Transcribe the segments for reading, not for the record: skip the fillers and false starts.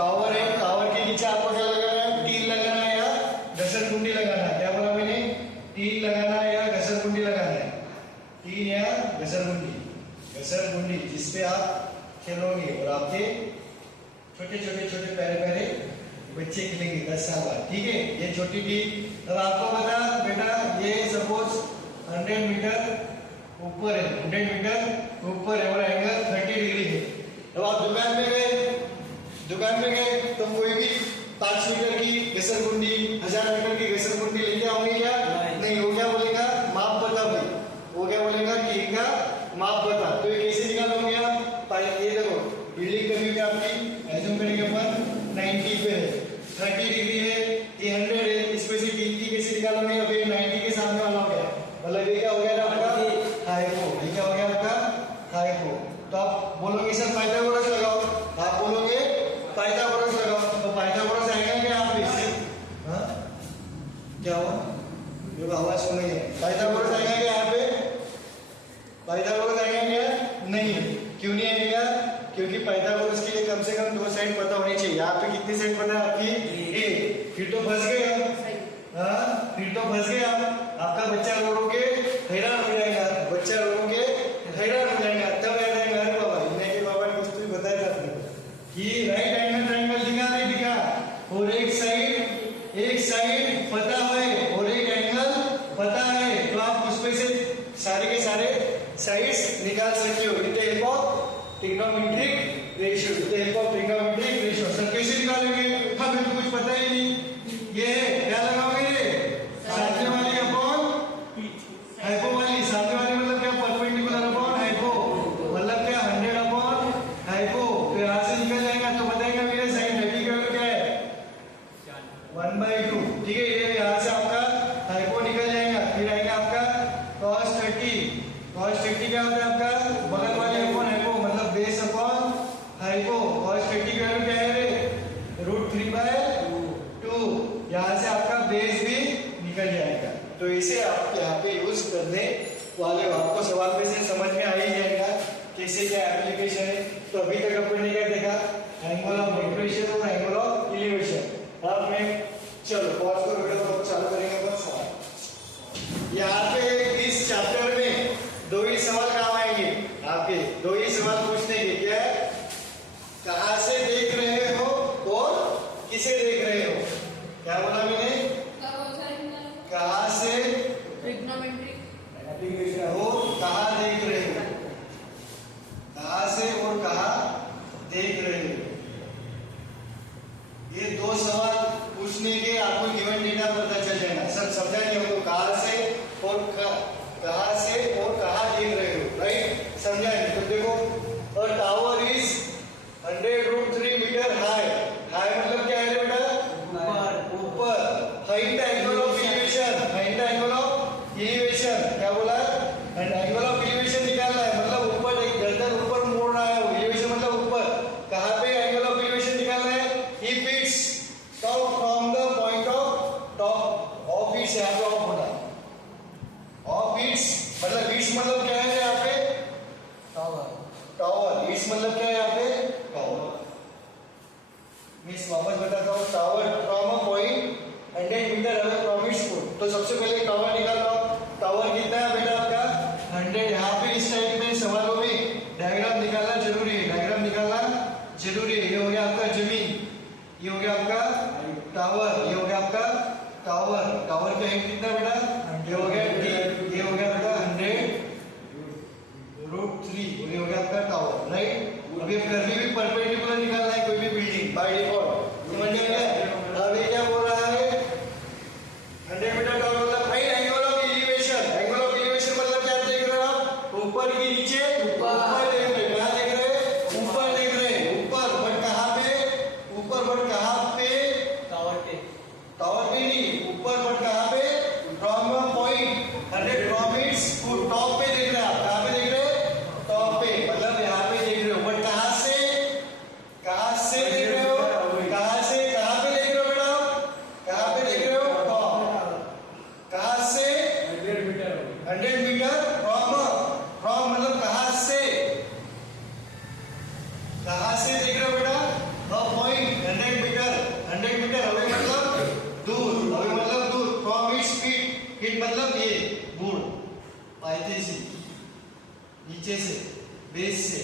Tower है, tower के नीचे आपको क्या लगाना है, टील लगाना है या घसरकुंडी लगाना है। क्या बोला मैंने, टील लगाना है या घसरकुंडी लगाना है, टील या घसरकुंडी, घसरकुंडी जिसपे आप खेलोगे और आपके छोटे छोटे छोटे प्यारे प्यारे बच्चे खेलेंगे 10 साल बाद। ठीक है, ये छोटी टील। अब आपको पता बेटा, ये सपोज 100 मीटर ऊपर है, 100 मीटर ऊपर है और एंगल 30 डिग्री है। अब आप दुकान में गए तो कोई भी 5 मीटर की घसरकुंडी, 1000 मीटर की घसरकुंडी लेके आओगे क्या? नहीं। वो क्या बोलेगा, माप बता भाई, वो क्या बोलेगा कि इनका माप बता। तो ये कैसे निकालोगे आप? ये देखो, बिल्डिंग कभी भी आपकी एज्यूम करेंगे अपन 90 पे है, 30 डिग्री है, ये 100 है, इसमें से टील की कैसे निकालोगे? अब ये 90 के सामने वाला हो गया, मतलब ये क्या हो गया आपका हाइपो, ये क्या हो गया आपका हाइपो। तो आप बोलोगे सर पाइथागोरस लगाओ, आप बोलोगे पाइथागोरस लगाओ, तो पाइथागोरस आएगा क्या आप इससे? हाँ क्या हुआ, जो आवाज सुन रही है, पाइथागोरस आएगा क्या यहाँ पे? पाइथागोरस आएगा क्या? नहीं। क्यों नहीं आएगा? क्योंकि पाइथागोरस के लिए कम से कम 2 साइड पता होनी चाहिए। यहाँ पे कितनी साइड पता है आपकी? एक। फिर तो फंस गए हम, हाँ फिर तो फंस गए आप। आपका बच्चा रो के हैरान हो जाएगा, बच्चा रो के हैरान हो जाएगा, तब याद आएगा अरे बाबा इन्हें के बाबा कुछ तो बताया था कि राइट एंगल ट्रायंगल दिखा नहीं दिखा, और एक साइड पता है और एक एंगल पता है, तो आप उसमें से सारे के सारे साइड्स निकाल सकते हो with the help of trigonometric ratio, with the help of trigonometric ratio. Sir कैसे निकालेंगे? हमें तो कुछ पता ही नहीं। ये क्या लगाओगे? सामने वाली अपॉन हाइपो वाली, सामने वाली मतलब क्या, परपेंडिकुलर अपॉन हाइपो, मतलब क्या 100 अपॉन हाइपो। तो यहाँ से निकल जाएगा तो बताएगा मेरे साइन थर्टी का क्या है 1/2। ठीक है, ये यहाँ से आपका हाइपो निकल जाएगा। फिर आएगा आपका cos 30, cos 30 क्या होता है आपका बगल वाली अपॉन हाइपो, मतलब बेस अपॉन हाइपो। cos 30 का वैल्यू क्या है रे, √3/2। यहाँ से आपका बेस भी निकल जाएगा। तो इसे आप यहाँ पे यूज करने वाले हो, आपको सवाल में से समझ में आ ही जाएगा कैसे क्या एप्लीकेशन है। तो अभी तक अपन ने क्या देखा, एंगल ऑफ डिक्रीशन और एंगल ऑफ इलिवेशन। अब मैं चलो पॉज करो बेटा, तो चालू करेंगे बस सवाल। यहाँ पे इस चैप्टर में 2 ही सवाल काम आएंगे आपके, 2 ही सवाल पूछने के। क्या है, कहाँ से देख रहे हो और किसे देख रहे हो? क्या बोला मैंने, कहाँ से ट्रिग्नोमेट्रिक हो, कहाँ देख रहे हो, कहाँ से और कहाँ देख रहे हो। ये 2 सवाल पूछने के आपको गिवन डेटा पता चल जाएगा। सर समझा नहीं हमको, कहाँ से और कहाँ से और कहाँ देख रहे हो, राइट? समझा नहीं? तो देखो, a tower is 100√3 metre high, high मतलब क्या है बेटा, ऊपर। Height angle of elevation, height angle of elevation क्या बोला, एंड एंगल ऑफ इलिवेशन निकालना है, मतलब ऊपर एक गर्दन ऊपर मोड़ रहा है, इलिवेशन मतलब ऊपर। कहाँ पे एंगल ऑफ इलिवेशन निकालना है? If its top from the point of top of its, यहाँ पे ऑफ होना, ऑफ इट्स मतलब इट्स मतलब क्या है यहाँ पे, टावर, टावर इट्स मतलब क्या है यहाँ पे, टावर। मैं वापस बताता हूँ, tower from a point 100 metre away from its foot. तो सबसे पहले टावर निकालो। टावर कितना है बेटा आपका 100। यहाँ पे इस टाइप में सवालों में डायग्राम निकालना जरूरी है, डायग्राम निकालना जरूरी है। ये हो गया आपका जमीन, ये हो गया आपका टावर, ये हो गया आपका टावर। टावर का हाइट कितना बेटा, ये हो गया टी, ये हो गया बेटा 100√3, ये हो गया आपका टावर, राइट? अभी कभी भी परपेंडिकुलर निकालना है कोई भी बिल्डिंग बाय डिफॉल्ट, समझ में आया? अभी क्या बोल रहा है, 100 मीटर टावर मतलब height angle of elevation. Angle of elevation मतलब क्या देख रहे हो आप, ऊपर की नीचे, ऊपर देख रहे, क्या देख रहे, ऊपर देख रहे, ऊपर। बट कहाँ पे, ऊपर बट कहाँ पे, टावर पे, टावर पे नहीं, ऊपर बट कहाँ पे, from a point 100 from its foot, top पे देख रहे हैं आप, कहाँ पे देख रहे हैं, टॉप पे, मतलब यहाँ पे देख रहे हो। बट कहाँ से देख रहे हो, कहाँ से कहाँ पे पीठ मतलब ये बूढ़ पायथे से नीचे से बेस से,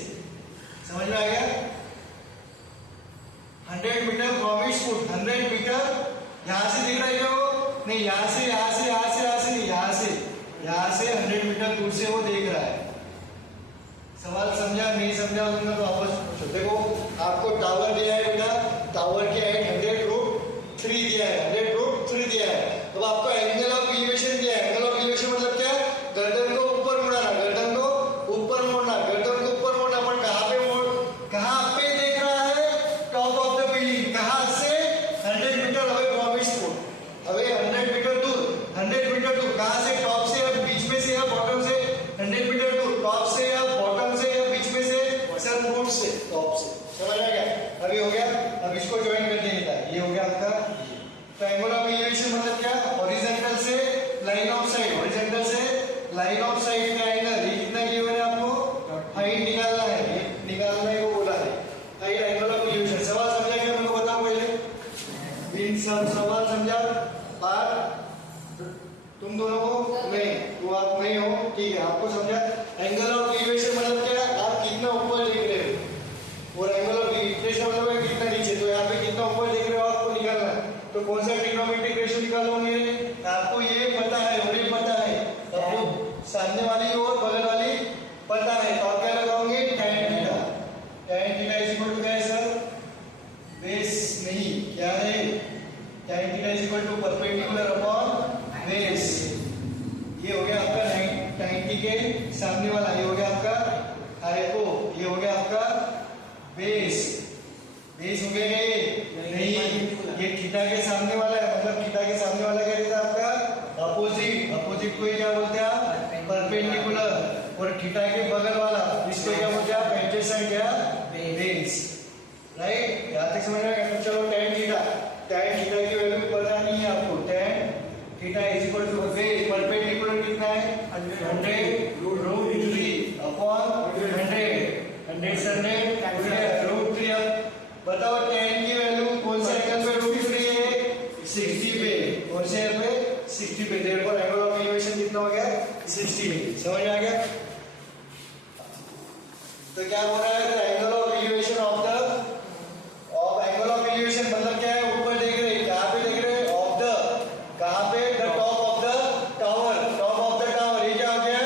समझ में आ गया? 100 मीटर प्रॉमिस फुट, 100 मीटर यहां से दिख रहा है वो नहीं, यहां से नहीं, यहां से 100 मीटर दूर से वो देख रहा है। सवाल समझा नहीं समझा तो वापस पूछो। देखो आपको टावर दिया है बेटा, टावर की हाइट 100√3 दिया है, 100√3 दिया है। तो आपको एंगल ऑफ एलिवेशन दिया है। एंगल ऑफ एलिवेशन मतलब क्या? गर्दन को ऊपर मुड़ाना, गर्दन को ऊपर मोड़ना, गर्दन को ऊपर मोड़ना। पर कहां पे देख रहा है? Top of the building. कहां से? 100 metre away promise foot, away 100 metre दूर, 100 मीटर दूर। कहां से? टॉप से या बीच में से या बॉटम से? 100 मीटर दूर, टॉप से या बॉटम से या बीच में से? सर रूट से, टॉप से। समझ आ गया? अभी हो गया। अब इसको ज्वाइन कर देंगे। ये हो गया आपका। तो एंगल ऑफ एलिवेशन मतलब क्या? हॉरिजॉन्टल से लाइन ऑफ साइड, हॉरिजॉन्टल से लाइन ऑफ साइड का एंगल। ये कितना गिवन है आपको? हाइट निकालना है, ये निकालने को बोला है। Height angle of elevation. सवाल समझा क्या? मेरे को बताओ पहले। इन सब सवाल समझा? बात तुम दोनों को नहीं, तो आप नहीं हो, ठीक है, आपको समझा। एंगल ऑफ एलिवेशन मतलब क्या? आप कितना ऊपर देख रहे हो, और एंगल ऑफ एलिवेशन मतलब कितना नीचे। तो यहाँ पे कितना ऊपर देख रहे हो आपको निकालना है। तो कौन सा ट्रिग्नोमेट्रिक रेशियो निकालोगे? आपको ये पता है और ये पता है, आपको सामने वाली और बगल वाली पता है। तो आप क्या लगाओगे? tan theta. tan theta is equal to क्या है सर? बेस नहीं, क्या है? tan theta is equal to perpendicular upon base. ये हो गया आपका 90 के सामने वाला, ये हो गया आपका हाइपो, ये हो गया आपका बेस। बेस हो गया ये नहीं, ये थीटा के सामने वाला है, मतलब थीटा के सामने वाला क्या रहता है आपका? अपोजिट। अपोजिट को क्या बोलते हैं आप? परपेंडिकुलर। और थीटा के बगल वाला इसको क्या बोलते हैं आप? एडजेसेंट या बेस। राइट? यहां तक समझ में आ गया? चलो tan थीटा, tan थीटा की वैल्यू पता नहीं है आपको। tan theta is equal to base perpendicular कितना है? 100√3 अपॉन 100 से 100√3। बताओ tan की वैल्यू कौन से एंगल पे √3 है? 60 पे। कौन से पे? 60 पे। देयरफॉर एंगल ऑफ एलिवेशन कितना हो गया? 60 डिग्री। समझ में आ गया? तो क्या हो रहा है? Angle of elevation of angle of elevation मतलब क्या है? ऊपर देख रहे हैं। कहां पे देख रहे हैं? ऑफ द, कहां पे? The top of the tower. Top of the tower. ये क्या हो गया?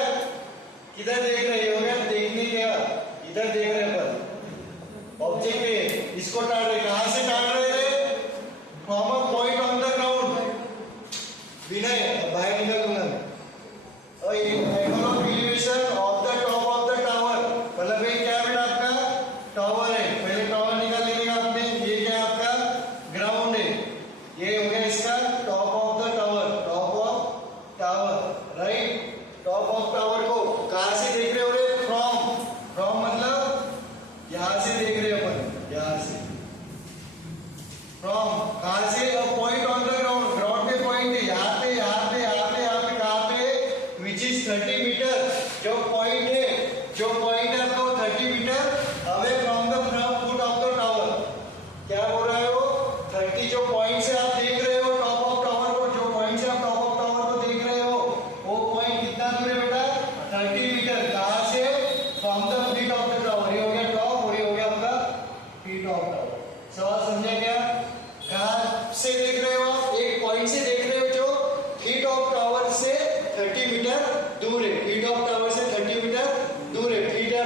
किधर देख रहे हो? गया देखने क्या? इधर देख रहे हैं, पर ऑब्जेक्ट है, इसको टाड़ रहे। कहां से टाड़ रहे हैं? From a point on the ground. Vinay बाहर निकल दूंगा मैं। और angle of elevation of the top of the tower मतलब ये क्या बेटा? आपका टावर है। पहले टावर निकाल लीजिएगा आपने। ये क्या है? आपका ग्राउंड है। ये हो गया इसका top of the tower, top of tower. Right? Top of tower को कहां से देख रहे हो रे? फ्रॉम मतलब यहां से देख रहे हो अपन, यहां से। फ्रॉम कहां से? A point on the ground. Ground पे पॉइंट है, यहाँ पे कहां पे? Which is 30 metre. जो पॉइंट है आपका 30 metre away from the foot of the tower. क्या बोल रहा है वो? 30 जो पॉइंट से आप देख रहे हो टॉप ऑफ टावर को, जो पॉइंट से आप टॉप ऑफ टावर को देख रहे हो, वो पॉइंट कितना दूर है बेटा? 30 मीटर। कहां से? From the feet of the tower. ये हो गया टॉप और ये हो गया आपका फीट ऑफ टावर। सवाल समझा क्या? कहां से देख रहे हो आप? एक पॉइंट से देख रहे हो जो फीट ऑफ टावर से 30 मीटर दूर है। फीट ऑफ टावर से 30 मीटर दूर है। फीट या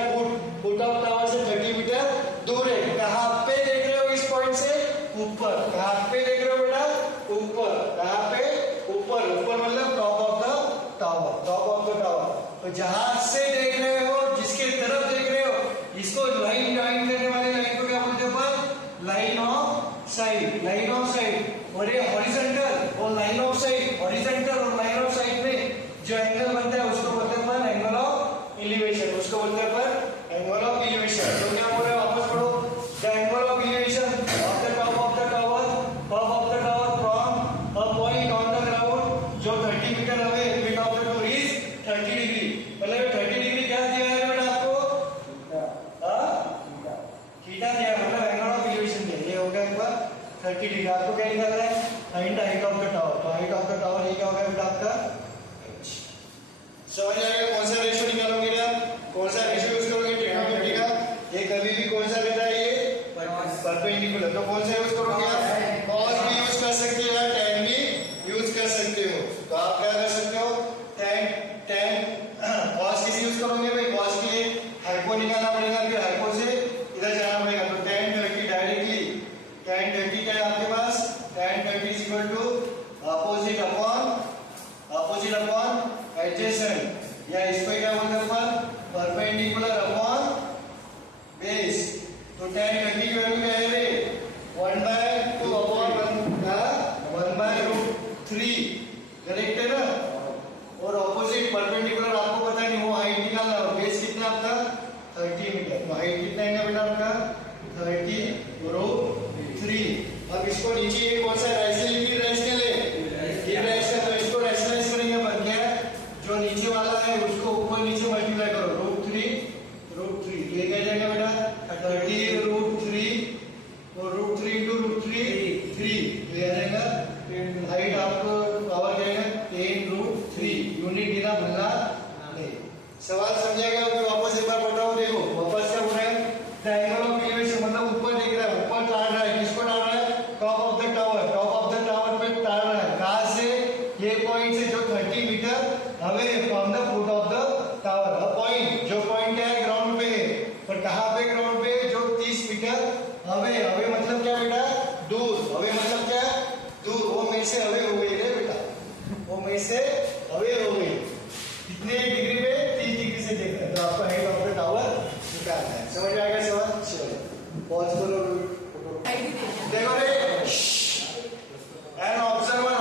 फुट ऑफ टावर से 30 मीटर दूर है। कहां पे देख रहे हो? इस पॉइंट से ऊपर। कहां पे देख रहे हो बेटा? ऊपर। कहां पे? ऊपर। ऊपर मतलब top of the tower, top of the tower. तो जहां से देख रहे हो, जिसके तरफ देख रहे हो, इसको लाइन ज्वाइन करने वाली लाइन को क्या बोलते हैं? Line of side. Line of side. और ये हॉरिजॉन्टल और लाइन ऑफ साइड, हॉरिजॉन्टल और लाइन ऑफ साइड में जो एंगल बनता है उसको बोलते हैं एंगल ऑफ एलिवेशन। उसको बोलते हैं एंगल ऑफ एलिवेशन। तो क्या बोल रहे हैं? वापस पढ़ो। The angle of elevation of the top of the tower, top of the tower from a point on the ground जो 30 metre away feet of the tower is 30 degree. मतलब 30 degree क्या दिया है बेटा आपको? थीटा दिया है, मतलब एंगल ऑफ एलिवेशन दिया। ये हो गया एक बार 30 डिग्री। आपको क्या निकालना है? Height of the tower. तो हाइट ऑफ द टावर ये क्या होगा बेटा? आपका समझ आएगा कौन सा रेशियो निकालोगे ना, कौन सा रेशियो यूज करोगे ट्रिग्नोमेट्री का। ये कभी भी कौन सा रहता है, ये परपेंडिकुलर। तो कौन सा यूज करोगे आप, कॉस भी यूज कर सकते हो, tan भी यूज कर सकते हो। तो आप क्या कर सकते हो, tan कॉस किसी यूज करोगे भाई, कॉस के लिए हाइपो निकालना पड़ेगा, फिर हाइपो से इधर जाना पड़ेगा। तो tan 30 डायरेक्टली tan 30 क्या है आपके पास, tan 30 is equal to opposite upon adjacent, या इसको क्या बोलते हैं अपन, परपेंडिकुलर अपॉन बेस। तो tan 30 की वैल्यू क्या है रे, 1/2 अपॉन 1/√3, करेक्ट है ना। और ऑपोजिट परपेंडिकुलर आपको पता नहीं, वो हाइट निकालना है। बेस कितना आपका 30 मीटर, तो हाइट कितना है बेटा आपका 30√3। अब इसको नीचे ये कौन सा रैशनल की रैशनल है, ये रैशनल, तो इसको रैशनलाइज करेंगे बन गया जो नीचे वाला है उसको ऊपर नीचे मल्टीप्लाई करो, √3 ये क्या जाएगा बेटा 30√3, और √3 into √3 3, ये आ जाएगा हाइट आपको पावर जाएगा 10√3। यूनिट देना भूलना नहीं। सवाल समझेगा कि वापस एक बार बताओ, देखो वापस क्या बोल रहा है, ट्रायंगल ऑफ एलिवेशन मतलब ऊपर देख रहा है, ऊपर ताड़ रहा है, किसको डाल रहा है, टॉप ऑफ द टावर पे ताड़ रहा है। कहां से, ये पॉइंट से जो 30 metre away from the foot of the tower. Point, जो पॉइंट क्या है ग्राउंड पे है, पर कहां पे ग्राउंड पे, जो 30 मीटर अवे मतलब क्या बेटा, दूर। अवे मतलब क्या, दूर। वो मेरे से अवे हो गई रे बेटा, वो मेरे से अवे हो गई। कितने डिग्री पे, 30 डिग्री से देख रहे हैं। तो आपको हाइट ऑफ द टावर निकालना है। समझ में आएगा सवाल, चलो पॉज करो, देखो रे। एन ऑब्जर्वर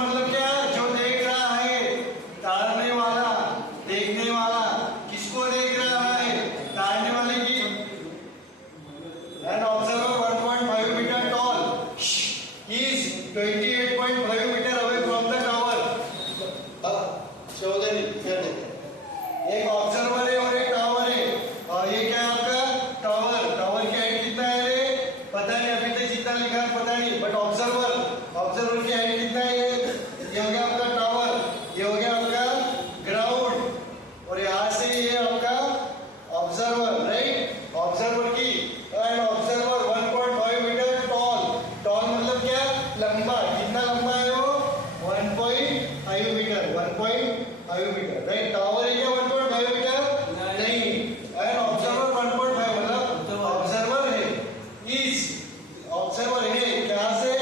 मतलब क्या, जो देख रहा है, ताड़ने वाला, देखने वाला। किसको देख रहा है, ताड़ने वाले की। An observer 1.5 metre tall is 28.5 metre away from the tower. Chaudhary क्या देते हैं, एक ऑब्जर्वर है और एक टावर है, और ये क्या है आपका टावर की हाइट कितना है रे, पता नहीं, अभी तक जितना लिखा है पता नहीं, बट ऑब्जर्वर की हाइट कितना है, ये हो गया आपका टावर, ये हो गया आपका ग्राउंड, और यहां से ये आपका ऑब्जर्वर, राइट। ऑब्जर्वर की, एंड ऑब्जर्वर 1.5 मीटर टॉल मतलब क्या, लंबा। कितना लंबा है वो, 1.5 मीटर, 1.5 मीटर, राइट। टावर है क्या 1.5 मीटर, नहीं। एंड ऑब्जर्वर 1.5 मतलब ऑब्जर्वर है, क्या से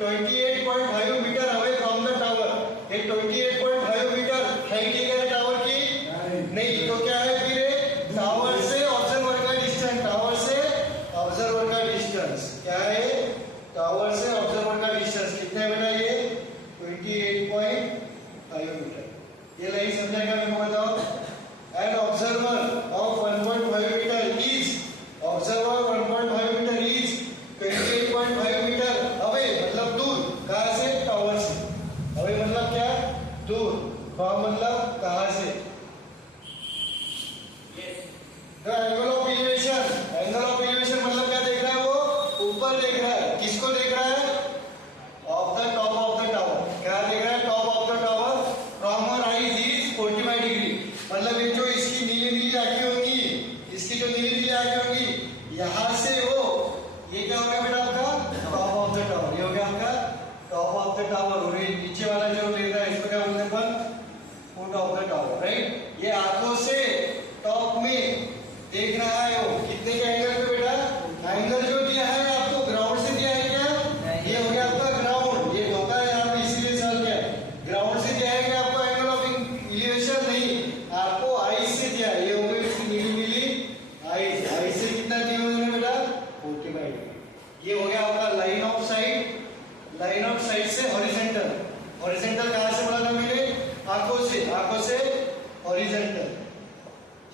28.5 metre away from the tower. ये 28.5 मीटर हाइट है टावर की, नहीं। तो क्या है फिर, टावर से ऑब्जर्वर का डिस्टेंस, क्या है, टावर से ऑब्जर्वर का डिस्टेंस कितना है बेटा, ये 28.5 मीटर। ये लाइन समझाएगा मेरे को बताओ। And observer of 1.5 metre is, observer 1.5 metre is 28.5 metre away मतलब दूर। कहां से, टावर से। अवे मतलब क्या, दूर। मतलब कहां से। एंगल ऑफ एलिवेशन मतलब क्या देख रहा है, वो ऊपर देख रहा है। किसको देख रहा है, of the top of the tower. क्या देख रहा है, top of the tower. From her eyes is 45 degree, मतलब ये जो इसकी नीली आंखें होंगी, यहां से वो, ये क्या हो गया बेटा आपका टॉप ऑफ द टावर। ये हो गया आपका टॉप ऑफ द टावर, और ये नीचे वाला जो देख रहा है इसको क्या बोलते हैं अपन, foot of the tower, right. ये आंखों से टॉप में देख रहा है, वो कितने के एंगल पे बेटा, एंगल जो दिया है आपको ग्राउंड से दिया है क्या, ये हो गया आपका ग्राउंड। ये होता है यहाँ पे इसीलिए सवाल क्या है, ग्राउंड से दिया है क्या आपको एंगल ऑफ एलिवेशन, नहीं, आपको आईज से दिया है। ये हो गई इसकी नीली आईज से कितना दिया उन्होंने बेटा, 45 डिग्री। ये हो गया आपका लाइन ऑफ साइट से हॉरिजॉन्टल कहां से बोला था मैंने, आंखों से हॉरिजॉन्टल,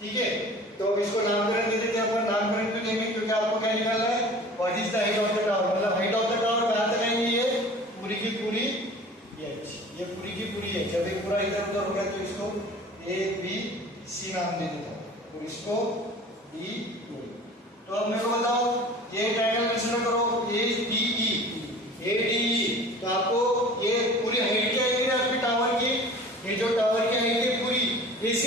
ठीक है। तो इसको नामकरण दे देते हैं अपन। नामकरण क्यों देंगे, क्योंकि आपको क्या निकालना है, what is the height of the tower, मतलब हाइट ऑफ द टावर कहां तक आएंगे, ये पूरी की पूरी ये पूरी की पूरी है। जब ये पूरा इधर उधर हो गया तो इसको ABC नाम दे देता हूं, और इसको D। तो अब मेरे को बताओ, ये ट्रायंगल कंसीडर करो, ADE, तो आपको ये पूरी हाइट क्या है आपकी टावर की, ये जो टावर की हाइट है पूरी, AC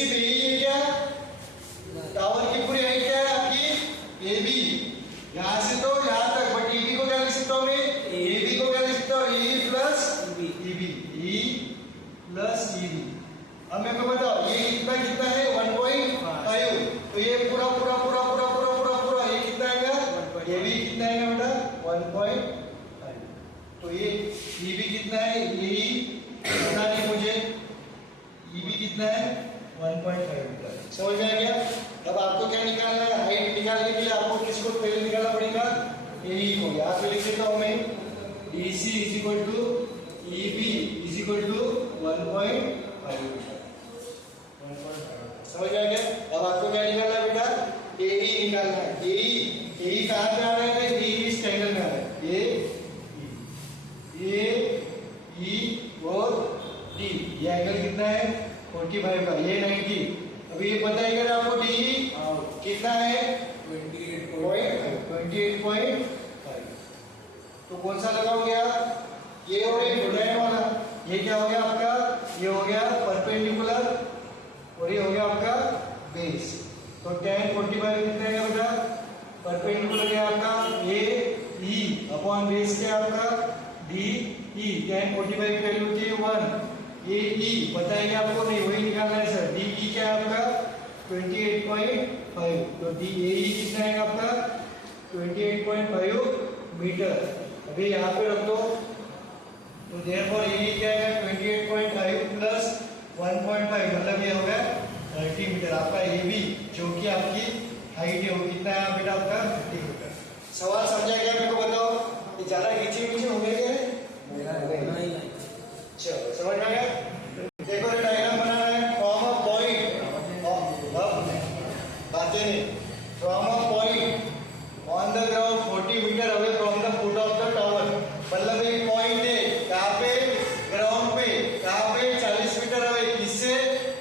सकता हूँ मैं? AB को क्या लिख सकता हूँ? EE plus EB, E plus EB। अब मेरे को बताओ ये इतना कितना है? 1.5। तो ये पूरा पूरा पूरा पूरा पूरा पूरा पूरा ये कितना आएगा? AB कितना आएगा बेटा? 1.5। तो ये EB कितना है? EE पता नहीं मुझे। EB कितना है? 1.5 मीटर। समझ में आ गया? अब आपको क्या निकालना है? हाइट निकालने के लिए आपको किसको पहले निकालना पड़ेगा? AE को। यहाँ पे लिख देता हूँ मैं DC is equal to EB is equal to 1.5 metre. समझ में आ गया? अब आपको क्या निकालना है बेटा? AE निकालना है। AE कहाँ पे आ रहा है? D इस ट्रायंगल में आ रहा है। AE और D। ये एंगल कितना है? 45 का। ये 90। अभी ये पता है आपको DE कितना है? 28.5। तो कौन सा लगाओगे आप? ये और एक डोडाइन वाला। ये क्या हो गया आपका? ये हो गया परपेंडिकुलर और ये हो गया आपका बेस। तो tan 45 कितना है बेटा? परपेंडिकुलर है आपका AE अपॉन बेस क्या आपका? DE। tan 45 की वैल्यू होती है 1। AE पता है क्या आपको? नहीं, वही निकालना है सर। DE क्या है आपका? 28.5। तो AE कितना है आपका? 28.5 मीटर। अभी यहाँ पे रख दो। तो देयरफॉर AE क्या है? 28.5 प्लस 1.5 मतलब ये हो गया 30 मीटर। आपका AB जो कि आपकी हाइट है वो कितना है बेटा? आपका 30 मीटर। सवाल समझा गया? मेरे को बताओ। ये ज्यादा नीचे नीचे हो गया क्या? नहीं। चलो समझ में आ गया? देखो ये डायग्राम बनाना है। फ्रॉम अ पॉइंट बातें नहीं। From a point on the ground 40 metre away from the foot of the tower. मतलब एक पॉइंट है कहाँ पे? ग्राउंड पे। कहाँ पे? 40 मीटर अवे। किससे?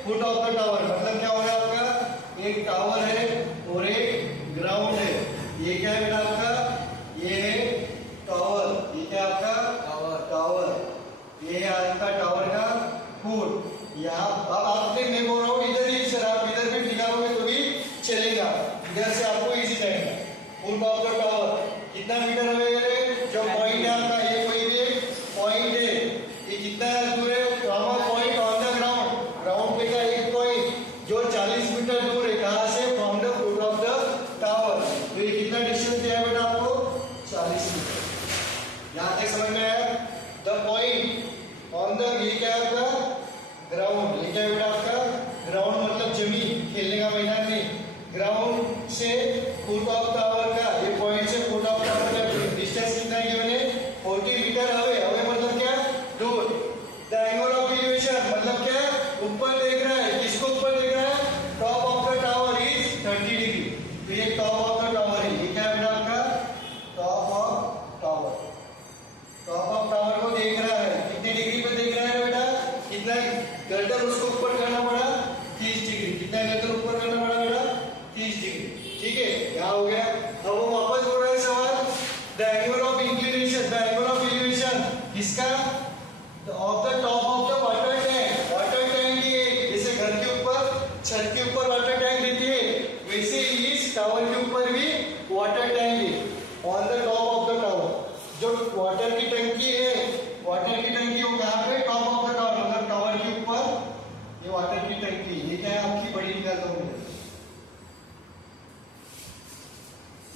Foot of the tower. मतलब क्या हो रहा है आपका? एक टावर है और एक ग्राउंड है। ये क्या है बेटा आपका? ये है टावर। ये क्या आपका? टावर। ये है आपका टावर का फुट। यहाँ अब आपने मैं बोल रहा हूँ इधर ही सर, आप इधर भी निकालोगे तो भी चलेगा। इधर से आपको इजी जाएगा। फुट ऑफ द टावर कितना मीटर अवे है? जो पॉइंट है आपका, ये कोई भी एक पॉइंट है, ये कितना दूर है? From a point on the ground. Ground पे का एक पॉइंट जो 40 मीटर दूर है। कहाँ से? From the foot of the tower. तो ये कितना डिस्टेंस दिया है बेटा आपको? 40 मीटर। यहाँ तक समझ में आया? द पॉइंट ऑन द, ये क्या है आपका? ग्राउंड। ये क्या है बेटा आपका? ग्राउंड मतलब जमीन, खेलने का मैदान नहीं। ग्राउंड से फुट ऑफ टावर का, ये पॉइंट से फुट ऑफ टावर का डिस्टेंस कितना है मैंने? 40 मीटर अवे। अवे मतलब क्या? दूर। द एंगल ऑफ एलिवेशन मतलब क्या? ऊपर देख रहा है। किसको ऊपर देख रहा है? Top of the tower is 30 degree. तो ये टॉप ऑफ द टावर है। ये क्या है बेटा आपका? Top of tower. Top of tower को देख रहा है। कितनी डिग्री पे देख रहा है बेटा? कितना गर्दन उसको ऊपर करना पड़ा? 30 डिग्री। कितना गर्दन ऊपर करना पड़ा बेटा? 30 डिग्री। ठीक है, क्या हो गया? अब वो वापस बोल रहा है सवाल, the angle of inclination, the angle of elevation किसका? Of the top of the water tank. Water tank ये जैसे घर के ऊपर, छत के ऊपर वाटर टैंक रहती है, वैसे इस टावर के ऊपर भी वाटर टैंक है। On the top of the tower जो वाटर की टंकी है, वाटर की टंकी वो कहाँ पे? टॉप ऑफ द टावर मतलब टावर के ऊपर ये वाटर की टंकी। ये क्या है आपकी? बड़ी निकालता हूँ।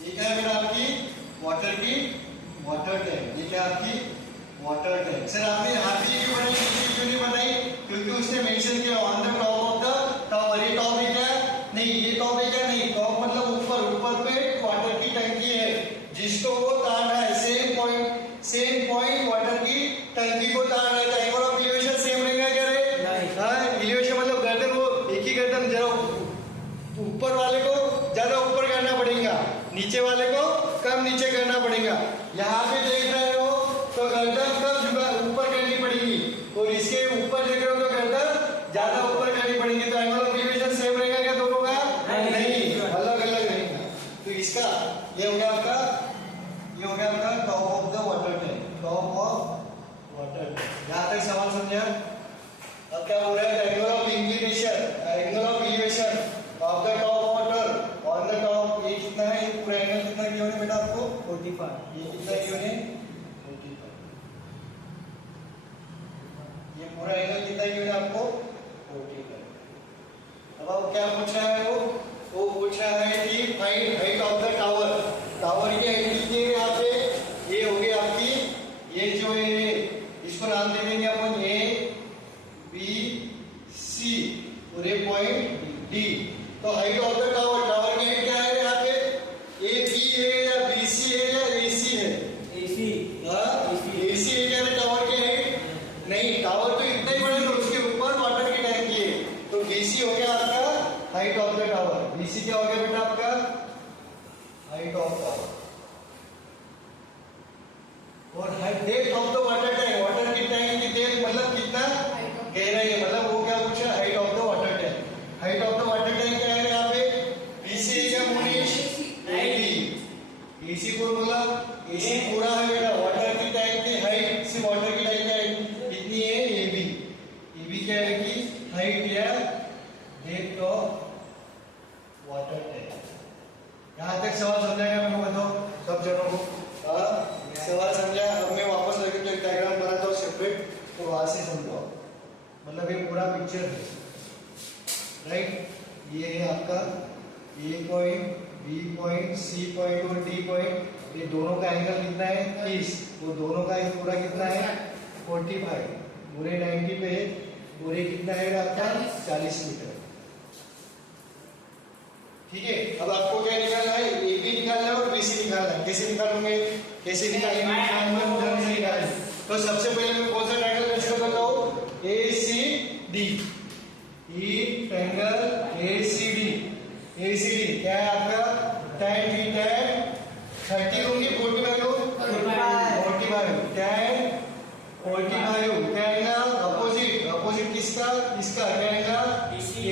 ये क्या है बेटा आपकी? वाटर की वाटर टैंक। ये क्या आपकी? Water tank. सर आपने यहाँ पे क्यों बनाई, नीचे क्यों नहीं बनाई? क्योंकि उसने मेंशन किया on the top of the tower. ये टॉप है क्या? नहीं। ये टॉप है क्या? नहीं। टॉप मतलब ऊपर, ऊपर पे वाटर की टंकी है जिसको वो तान रहा है। सेम पॉइंट वाटर की टंकी को तान रहा है। एंगल ऑफ एलिवेशन सेम रहेगा क्या रे? नहीं। एलिवेशन मतलब गर्दन, वो एक ही गर्दन जरा ऊपर वाले को ज्यादा ऊपर करना पड़ेगा, नीचे वाले को कम नीचे करना पड़ेगा। यहाँ पे देख रहे हो तो गर्दन कम ऊपर करनी पड़ेगी और इसके ऊपर देख रहे हो तो गर्दन ज्यादा ऊपर करनी पड़ेगी। तो एंगल ऑफ एलिवेशन सेम रहेगा क्या दोनों का? नहीं, अलग अलग रहेगा। तो इसका ये हो गया आपका, ये हो गया आपका top of the water tank. Top of water tank. यहाँ तक सवाल समझा? अब क्या हो रहा है? Angle of inclination, angle of elevation of the top water on the top. ये कितना है? ये पूरा एंगल कितना किया बेटा आपको? 45। ये कितना यूनिट 45। ये पूरा एंगल कितना यूनिट आपको 45। अब आपको क्या पूछ रहा है वो पूछ रहा है कि find height of the tower. Tower की हाइट कितनी है यहाँ पे, ये होगी आपकी, ये जो है इसको नाम दे देंगे अपन ए बी सी पूरे पॉइंट डी। तो height of the tower, tower की हाइट क्या है यहाँ पे, ए बी है या बी सी है या ए सी है, AC। ए सी है क्या टावर की हाइट, नहीं टावर तो इतना ही बड़ा है, उसके ऊपर वाटर की टैंकी है, तो बी सी हो गया आपका height of the tower. BC क्या हो गया बेटा आपका हाइट ऑफ टावर। और depth of the water tank, water की टैंक की डेप्थ मतलब कितना गहराई है, मतलब वो क्या पूछा height of the water tank. Height of the water tank क्या है यहाँ पे, बीसी क्या मुनीश एबी। एसी को बोला, एसी पूरा है बेटा, वाटर की टैंक की हाइट से वाटर की टैंक की हाइट कितनी है एबी। एबी क्या है कि हाइट या डेप्थ ऑफ वाटर टैंक। यहाँ तक सवाल समझा क्या मेरे को बताओ सब जनों को, सवाल समझा। अब मैं वापस लगे तो एक डायग्राम बनाता हूँ सेपरेट, तो वहां से समझाओ, मतलब ये पूरा पिक्चर है राइट। ये है आपका A point B point C point और डी पॉइंट, ये दोनों का एंगल कितना है 30, वो दोनों का पूरा कितना है 45, पूरे 90 पे है, पूरे कितना है आपका 40 मीटर। ठीक है, अब आपको क्या निकालना है, ए बी निकालना है और बी सी निकालना है। कैसे निकालोगे, कैसे निकालेंगे, तो सबसे पहले मैं कौन सा ट्रायंगल कंसीडर करता हूँ, ए सी डी, ई triangle A C D. A C D क्या है आपका tan थीटा 30 होंगे 45 tan 45 क्या आएगा अपोजिट, अपोजिट किसका, इसका क्या आएगा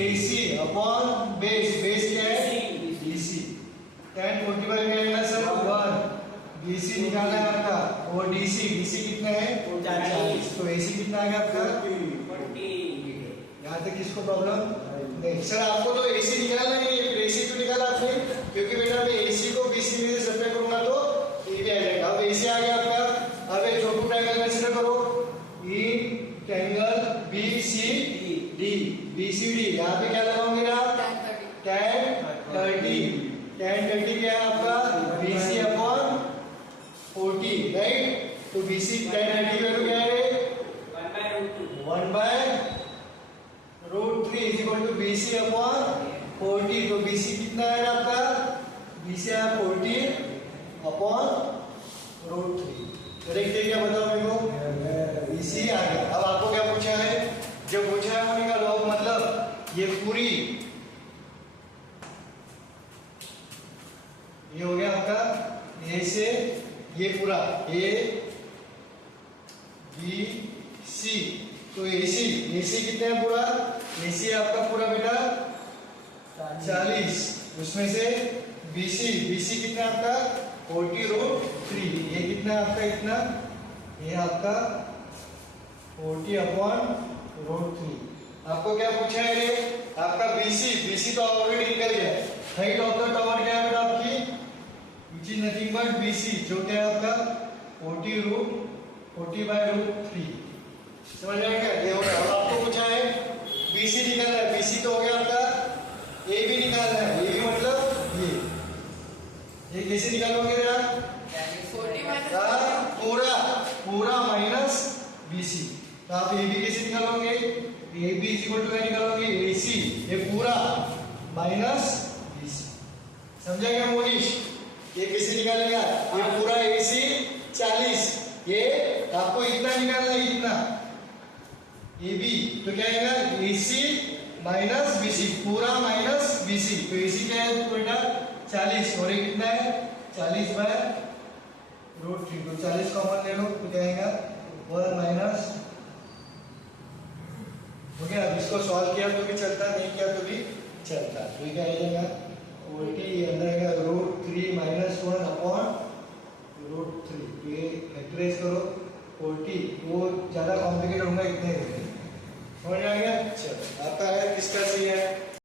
AC अपॉन बेस, बेस क्या है DC। tan 45 क्या आएगा सर 1, DC निकालना है आपका, और DC, DC कितना है 40, तो AC कितना आएगा आपका 40। यहाँ तक किसको प्रॉब्लम नहीं सर, आपको तो AC निकालना नहीं है, फिर AC क्यों निकाला आपने, क्योंकि बेटा मैं AC को BC में से सब्ट्रैक्ट करूंगा तो ये भी आ जाएगा। अब AC आ गया आपका, अब एक छोटू ट्रायंगल कंसीडर करो, ई ट्रायंगल BCD, BCD यहाँ पे क्या लगाऊंगे आप tan 30, tan 30 क्या है आपका BC अपॉन 40 राइट। तो BC tan 30 की वैल्यू क्या है 1/√3 is equal to BC upon 40। तो BC कितना है आपका, BC है 40 अपॉन √3। करेक्ट है क्या बताओ मेरे को, BC आ गया। अब आपको क्या पूछा है, जो पूछा है वो निकालो। अब मतलब ये पूरी, ये हो गया आपका ए से ये पूरा A B C, तो AC कितना है पूरा, AC आपका पूरा बेटा 40, उसमें से BC कितना आपका 40√3, ये कितना आपका इतना, ये आपका 40 अपॉन √3। आपको क्या पूछा है रे, आपका BC तो ऑलरेडी निकल गया। हाइट ऑफ द टावर क्या है बेटा आपकी, which is nothing but BC, जो क्या है आपका 40/√3। समझ में आएगा, ये हो गया। अब आपको पूछा है BC निकालना है, BC तो हो गया आपका, AB निकालना है, AB मतलब ये कैसे निकालोगे यार, पूरा माइनस BC, तो आप AB कैसे निकालोगे, AB इज इक्वल टू क्या निकालोगे AC, ये पूरा माइनस BC। समझा क्या मोनिश, ये कैसे निकालेगा, ये पूरा AC 40, ये आपको इतना निकालना है, इतना AB, तो क्या आएगा AC माइनस BC, पूरा माइनस BC, तो AC क्या है बेटा 40, और ये कितना है 40/√3, तो 40 कॉमन ले लो, तो क्या आएगा 1 माइनस हो गया। अब इसको सॉल्व किया तो भी चलता, नहीं किया तो भी चलता, तो ये क्या आ जाएगा 40 अंदर आएगा √3 माइनस 1 अपॉन √3, तो ये फैक्टराइज करो 40, वो ज्यादा कॉम्प्लिकेटेड होगा, इतने समझ में आ गया। चलो आता है किसका सही है,